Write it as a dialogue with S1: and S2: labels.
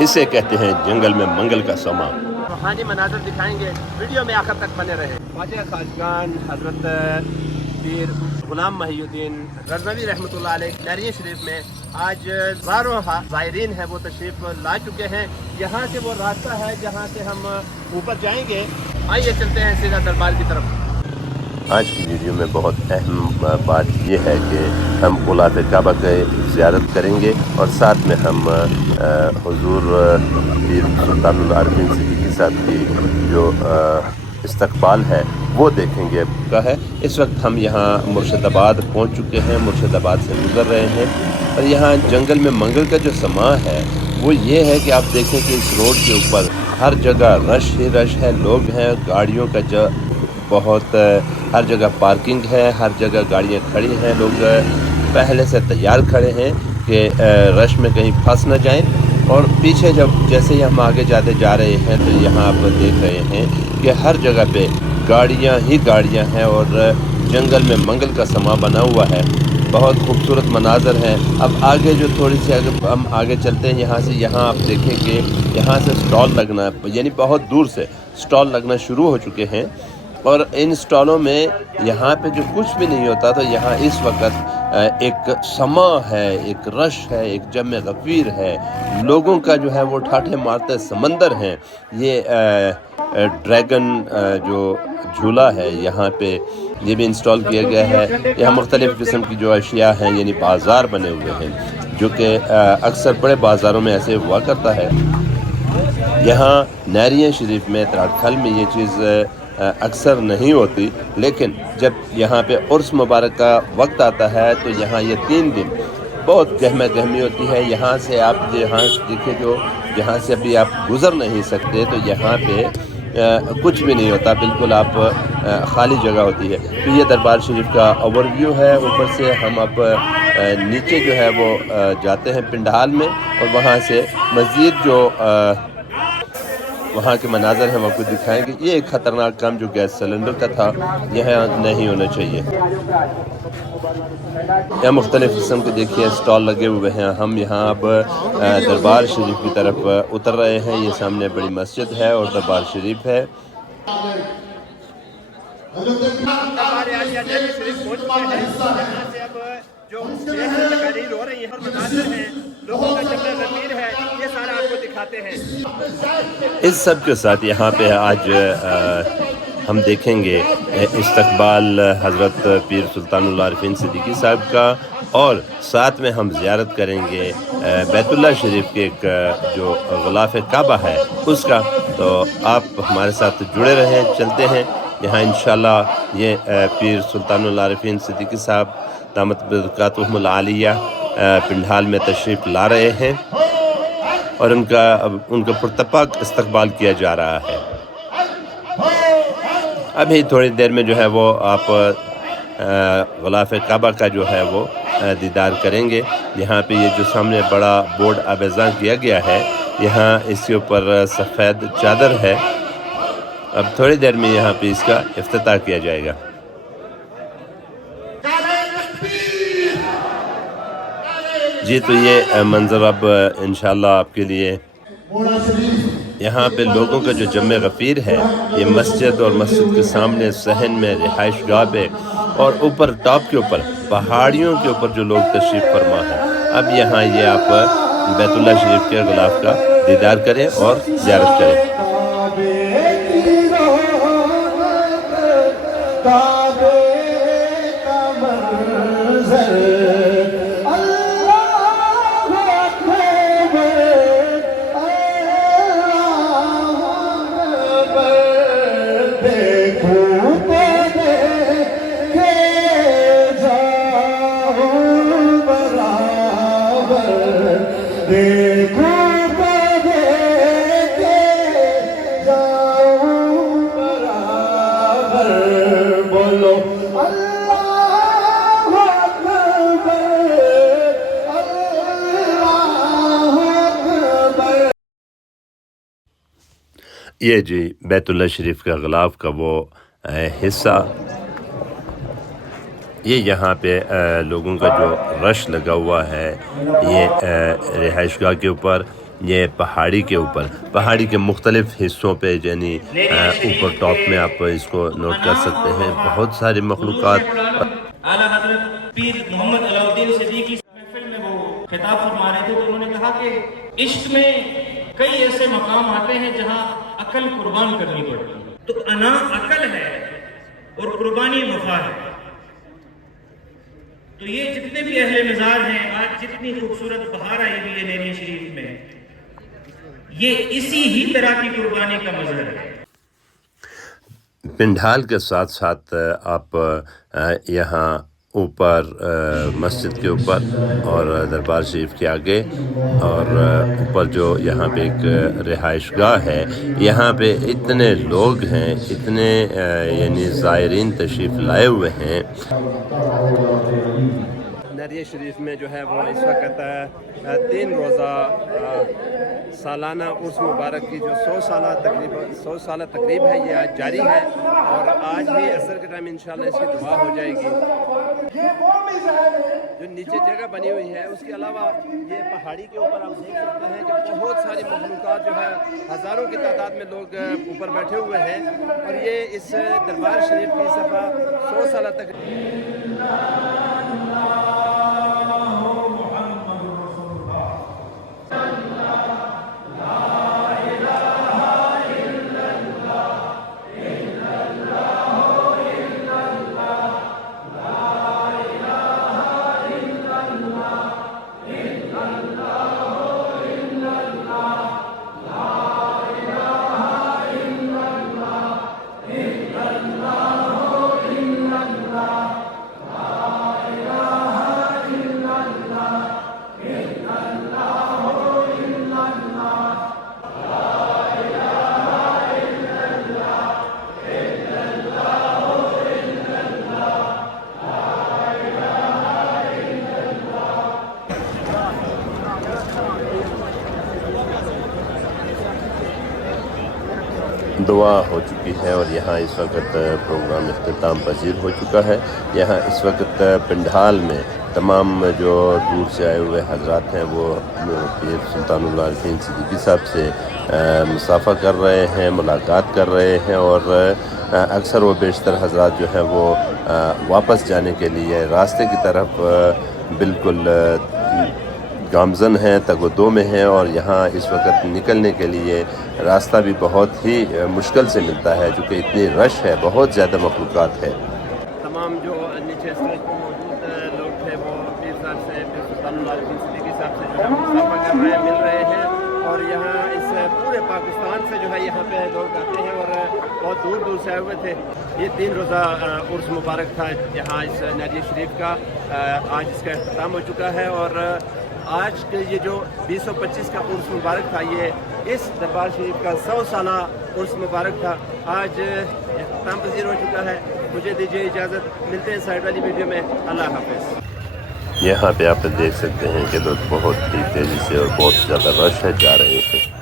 S1: اسے کہتے ہیں جنگل میں منگل کا سما
S2: روحانی مناظر دکھائیں گے۔ ویڈیو میں آخر تک بنے رہے۔ خواجہ خاجگان حضرت پیر غلام محی الدین غزنوی رحمۃ اللہ علیہ نریہ شریف میں آج ہزاروں زائرین ہیں وہ تشریف لا چکے ہیں۔ یہاں سے وہ راستہ ہے جہاں سے ہم اوپر جائیں گے۔ آئیے چلتے ہیں سیدھا دربار کی طرف۔
S1: آج کی ویڈیو میں بہت اہم بات یہ ہے کہ ہم غلاف کعبہ کے زیارت کریں گے اور ساتھ میں ہم حضور پیر سلطان العارفین صدیقی صاحب کی جو استقبال ہے، وہ دیکھیں گے۔ کا ہے، اس وقت ہم یہاں مرشد آباد پہنچ چکے ہیں، مرشد آباد سے گزر رہے ہیں۔ اور یہاں جنگل میں منگل کا جو سما ہے، وہ یہ ہے کہ آپ دیکھیں کہ اس روڈ کے اوپر ہر جگہ رش ہی رش ہے، لوگ ہیں، گاڑیوں کا جو بہت ہر جگہ پارکنگ ہے، ہر جگہ گاڑیاں کھڑی ہیں، لوگ پہلے سے تیار کھڑے ہیں۔ کہ رش میں کہیں پھنس نہ جائیں۔ اور پیچھے جب جیسے ہی ہم آگے جاتے جا رہے ہیں، تو یہاں آپ دیکھ رہے ہیں کہ ہر جگہ پہ گاڑیاں ہی گاڑیاں ہیں اور جنگل میں منگل کا سما بنا ہوا ہے۔ بہت خوبصورت مناظر ہیں۔ اب آگے جو تھوڑی سی اگر ہم آگے چلتے ہیں، یہاں سے یہاں آپ دیکھیں کہ یہاں سے سٹال لگنا یعنی بہت دور سے سٹال لگنا شروع ہو چکے ہیں۔ اور ان سٹالوں میں یہاں پہ جو کچھ بھی نہیں ہوتا، تو یہاں اس وقت ایک سما ہے، ایک رش ہے، ایک جمع غفیر ہے۔ لوگوں کا جو ہے وہ ٹھاٹھے مارتے سمندر ہیں۔ یہ ڈریگن جو جھولا ہے، یہاں پہ یہ بھی انسٹال کیا گیا ہے۔ یہاں مختلف قسم کی جو اشیاء ہیں یعنی بازار بنے ہوئے ہیں، جو کہ اکثر بڑے بازاروں میں ایسے ہوا کرتا ہے۔ یہاں نیریہ شریف میں تراٹکھل میں یہ چیز اکثر نہیں ہوتی، لیکن جب یہاں پہ عرس مبارک کا وقت آتا ہے، تو یہاں یہ تین دن بہت گہمہ گہمی ہوتی ہے۔ یہاں سے آپ جہاں دیکھیں جو جہاں سے ابھی آپ گزر نہیں سکتے، تو یہاں پہ کچھ بھی نہیں ہوتا۔ بالکل آپ خالی جگہ ہوتی ہے۔ تو یہ دربار شریف کا اوور ویو ہے۔ اوپر سے ہم اب نیچے جو ہے وہ جاتے ہیں پنڈال میں، اور وہاں سے مزید جو وہاں کے مناظر ہیں آپ کو دکھائیں گے۔ یہ ایک خطرناک کام جو گیس سلنڈر کا تھا، یہاں نہیں ہونا چاہیے۔ یہاں مختلف قسم کے دیکھیے اسٹال لگے ہوئے ہیں۔ ہم یہاں اب دربار شریف کی طرف اتر رہے ہیں۔ یہ سامنے بڑی مسجد ہے اور دربار شریف ہے۔
S2: جو تقاریر ہو رہی ہیں اور مناظر ہیں، لوگوں کا ہے، یہ سارا آپ کو دکھاتے ہیں۔
S1: اس سب کے ساتھ یہاں پہ آج ہم دیکھیں گے استقبال حضرت پیر سلطان العارفین صدیقی صاحب کا، اور ساتھ میں ہم زیارت کریں گے بیت اللہ شریف کے ایک جو غلاف کعبہ ہے، اس کا۔ تو آپ ہمارے ساتھ جڑے رہیں، چلتے ہیں۔ یہاں انشاءاللہ یہ پیر سلطان العارفین صدیقی صاحب دامت برکاتہم العالیہ پنڈال میں تشریف لا رہے ہیں اور ان کا ان کا پرتپاک استقبال کیا جا رہا ہے۔ ابھی تھوڑی دیر میں جو ہے وہ آپ غلاف کعبہ کا جو ہے وہ دیدار کریں گے۔ یہاں پہ یہ جو سامنے بڑا بورڈ آبیزاں کیا گیا ہے، یہاں اس کے اوپر سفید چادر ہے۔ اب تھوڑی دیر میں یہاں پہ اس کا افتتاح کیا جائے گا۔ جی تو یہ منظر اب، انشاءاللہ آپ کے لیے یہاں پہ لوگوں کا جو جمع غفیر ہے، یہ مسجد اور مسجد کے سامنے صحن میں رہائش گاہ پہ اور اوپر ٹاپ کے اوپر پہاڑیوں کے اوپر جو لوگ تشریف فرما ہیں۔ اب یہاں یہ آپ بیت اللہ شریف کے غلاف کا دیدار کریں اور زیارت کریں۔ یہ جی بیت اللہ شریف کا غلاف کا وہ حصہ۔ یہ یہاں پہ لوگوں کا جو رش لگا ہوا ہے، یہ رہائش گاہ کے اوپر، یہ پہاڑی کے اوپر۔ پہاڑی کے مختلف حصوں پہ یعنی اوپر ٹاپ میں آپ اس کو نوٹ کر سکتے ہیں۔ بہت ساری مخلوقات۔
S3: محمد علاؤدین صدیقی میں وہ خطاب فرما رہے تھے تو انہوں نے کہا کہ عشق میں کئی ایسے مقام آتے ہیں جہاں عقل قربان کرنی پڑتی ہے۔ تو انا عقل ہے اور قربانی وفا ہے۔ تو یہ جتنے بھی اہل مزار ہیں آج جتنی خوبصورت بہار آئی ہوئی ہے نینی شریف میں یہ اسی ہی طرح کی قربانی کا مظہر ہے۔
S1: پنڈال کے ساتھ ساتھ آپ یہاں اوپر مسجد کے اوپر اور دربار شریف کے آگے اور اوپر جو یہاں پہ ایک رہائش گاہ ہے، یہاں پہ اتنے لوگ ہیں، اتنے یعنی زائرین تشریف لائے ہوئے ہیں۔
S2: نریہ شریف میں جو ہے وہ اس وقت تین روزہ سالانہ عرس مبارک کی جو سو سالہ تقریب، سو سالہ تقریب ہے، یہ آج جاری ہے اور آج ہی عصر کے ٹائم انشاءاللہ اس کی دعا ہو جائے گی۔ جو نیچے جگہ بنی ہوئی ہے، اس کے علاوہ یہ پہاڑی کے اوپر آپ دیکھ سکتے ہیں کہ بہت ساری مخلوقات جو ہے، ہزاروں کی تعداد میں لوگ اوپر بیٹھے ہوئے ہیں اور یہ اس دربار شریف کی صفحہ سو سالہ تقریب۔
S1: دعا ہو چکی ہے اور یہاں اس وقت پروگرام اختتام پذیر ہو چکا ہے۔ یہاں اس وقت پنڈال میں تمام جو دور سے آئے ہوئے حضرات ہیں، وہ پیر سلطان اللہ علیہ صدیقی صاحب سے مسافہ کر رہے ہیں، ملاقات کر رہے ہیں اور اکثر و بیشتر حضرات جو ہیں وہ واپس جانے کے لیے راستے کی طرف بالکل گامزن ہیں تگ و دو میں ہیں اور یہاں اس وقت نکلنے کے لیے راستہ بھی بہت ہی مشکل سے ملتا ہے چونکہ اتنی رش ہے، بہت زیادہ مخلوقات ہے
S2: تمام جو نیچے اسٹیج پر موجود لوگ تھے وہ پیر صاحب سے پیر سلطان اللہ صدیقی صاحب سے جو مسافہ کر رہے ہیں، مل رہے ہیں۔ اور یہاں اس پورے پاکستان سے جو ہے، یہاں پہ لوگ آتے ہیں اور بہت دور دور سے آئے ہوئے تھے۔ یہ تین روزہ عرس مبارک تھا یہاں اس نریہ شریف کا۔ آج اس کا اختتام ہو چکا ہے اور آج کے یہ جو بیس سو پچیس کا عرس مبارک تھا، یہ اس دربار شریف کا سو سالہ عرس مبارک تھا۔ آج اختتام پذیر ہو چکا ہے۔ مجھے دیجیے اجازت، ملتے ہیں سائڈ والی ویڈیو میں۔ اللہ حافظ۔
S1: یہاں پہ آپ دیکھ سکتے ہیں کہ لوگ بہت ہی تیزی سے اور بہت زیادہ رش ہے، جا رہے ہیں۔